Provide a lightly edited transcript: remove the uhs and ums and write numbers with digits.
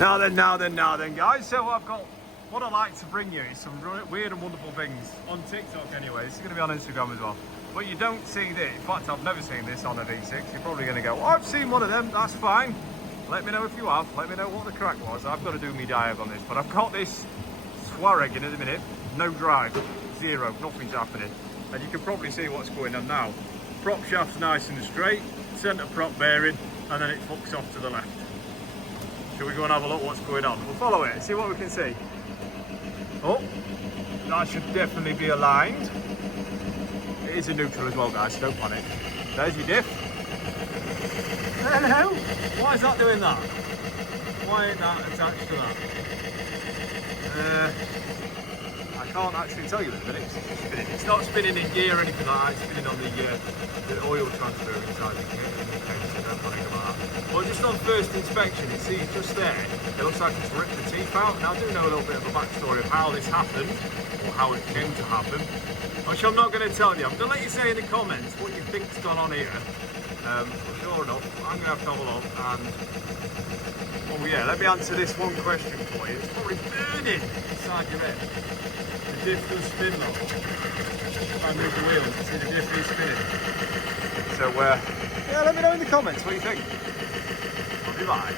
Now then, guys. So I've got what I like to bring you is some weird and wonderful things on TikTok. Anyway, this is going to be on Instagram as well. But you don't see this. In fact, I've never seen this on a V6. You're probably going to go, oh, I've seen one of them. That's fine. Let me know if you have. Let me know what the crack was. I've got to do me dive on this. But I've got this Swareg in at the minute. No drive. Zero. Nothing's happening. And you can probably see what's going on now. Prop shaft's nice and straight. Centre prop bearing. And then it fucks off to the left. Shall we go and have a look what's going on? We'll follow it. See what we can see. Oh. That should definitely be aligned. It is a neutral as well, guys. Don't panic. There's your diff. Hello. Why is that doing that? Why ain't that attached to that? I can't actually tell you at the minute. It's spinning. It's not spinning in gear or anything like that. It's spinning on the oil transfer inside the kit. So don't panic about that. Well, just on first inspection, you see just there, it looks like it's ripped the teeth out. Now, I do know a little bit of a backstory of how this happened, or how it came to happen, which I'm not going to tell you. I'm going to let you say in the comments what you think's gone on here. But sure enough, I'm going to have to have a look and, oh yeah, let me answer this one question for you. It's probably burning inside your head. The diff does spin though. If I move the wheel, you can see the diff is spinning. So yeah, let me know in the comments what you think. I'll be back.